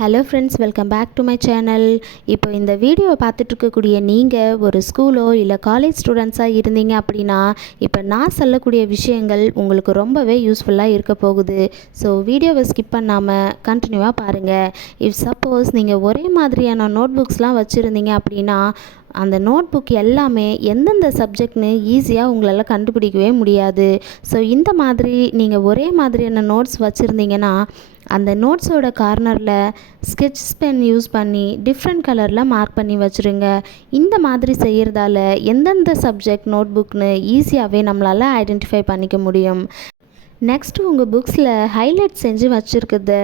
Hello friends, welcome back to my channel. இப்போ இந்த வீடியோவை பார்த்துட்டு இருக்கக்கூடிய நீங்கள் ஒரு ஸ்கூலோ இல்லை காலேஜ் ஸ்டூடெண்ட்ஸாக இருந்தீங்க அப்படின்னா இப்போ நான் சொல்லக்கூடிய விஷயங்கள் உங்களுக்கு ரொம்பவே யூஸ்ஃபுல்லாக இருக்க போகுது. ஸோ வீடியோவை ஸ்கிப் பண்ணாமல் கண்டினியூவாக பாருங்கள். இஃப் சப்போஸ் நீங்கள் ஒரே மாதிரியான நோட் புக்ஸ்லாம் வச்சுருந்தீங்க அப்படின்னா அந்த நோட் புக் எல்லாமே எந்தெந்த சப்ஜெக்ட்னு ஈஸியாக உங்களால் கண்டுபிடிக்கவே முடியாது. ஸோ இந்த மாதிரி நீங்கள் ஒரே மாதிரியான நோட்ஸ் வச்சுருந்தீங்கன்னா அந்த நோட்ஸோட கார்னரில் ஸ்கெட்ச் பென் யூஸ் பண்ணி டிஃப்ரெண்ட் கலரில் மார்க் பண்ணி வச்சுருங்க. இந்த மாதிரி செய்கிறதால எந்தெந்த சப்ஜெக்ட் நோட் புக்னு ஈஸியாகவே நம்மளால் ஐடென்டிஃபை பண்ணிக்க முடியும். நெக்ஸ்ட்டு உங்கள் புக்ஸில் ஹைலைட் செஞ்சு வச்சுருக்குறத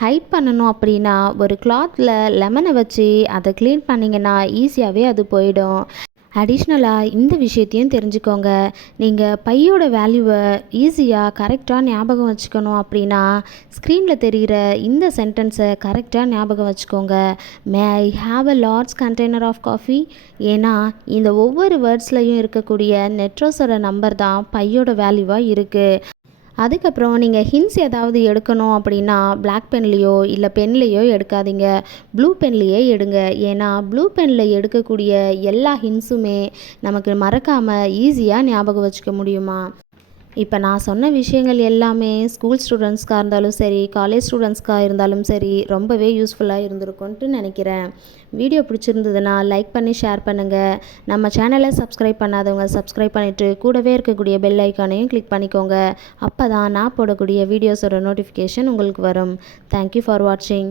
ஹைட் பண்ணணும் அப்படின்னா ஒரு கிளாத்தில் லெமனை வச்சு அதை க்ளீன் பண்ணிங்கன்னா ஈஸியாகவே அது போயிடும். அடிஷ்னலாக இந்த விஷயத்தையும் தெரிஞ்சுக்கோங்க. நீங்கள் பையோட வேல்யூவை ஈஸியாக கரெக்டாக ஞாபகம் வச்சுக்கணும் அப்படின்னா ஸ்க்ரீனில் தெரிகிற இந்த சென்டென்ஸை கரெக்டாக ஞாபகம் வச்சுக்கோங்க. May I have a large container of coffee. ஏன்னா இந்த ஒவ்வொரு வேர்ட்ஸ்லையும் இருக்கக்கூடிய நெட்ரோஸோட நம்பர் தான் பையோட வேல்யூவாக இருக்குது. அதுக்கப்புறம் நீங்கள் ஹின்ஸ் ஏதாவது எடுக்கணும் அப்படின்னா பிளாக் பென்லேயோ இல்லை பென்லேயோ எடுக்காதீங்க, ப்ளூ பென்லேயே எடுங்க. ஏன்னா ப்ளூ பெனில் எடுக்கக்கூடிய எல்லா ஹின்ஸுமே நமக்கு மறக்காமல் ஈஸியாக ஞாபகம் வச்சுக்க முடியுமா. இப்போ நான் சொன்ன விஷயங்கள் எல்லாமே ஸ்கூல் ஸ்டூடெண்ட்ஸ்க்காக இருந்தாலும் சரி, காலேஜ் ஸ்டூடெண்ட்ஸ்க்காக இருந்தாலும் சரி ரொம்பவே யூஸ்ஃபுல்லாக இருந்திருக்கும்ட்டு நினைக்கிறேன். வீடியோ பிடிச்சிருந்ததுன்னா லைக் பண்ணி ஷேர் பண்ணுங்கள். நம்ம சேனலை சப்ஸ்கிரைப் பண்ணாதவங்க சப்ஸ்கிரைப் பண்ணிவிட்டு கூடவே இருக்கக்கூடிய பெல் ஐக்கானையும் கிளிக் பண்ணிக்கோங்க. அப்போ தான் நான் போடக்கூடிய வீடியோஸோட நோட்டிஃபிகேஷன் உங்களுக்கு வரும். தேங்க்யூ ஃபார் வாட்சிங்.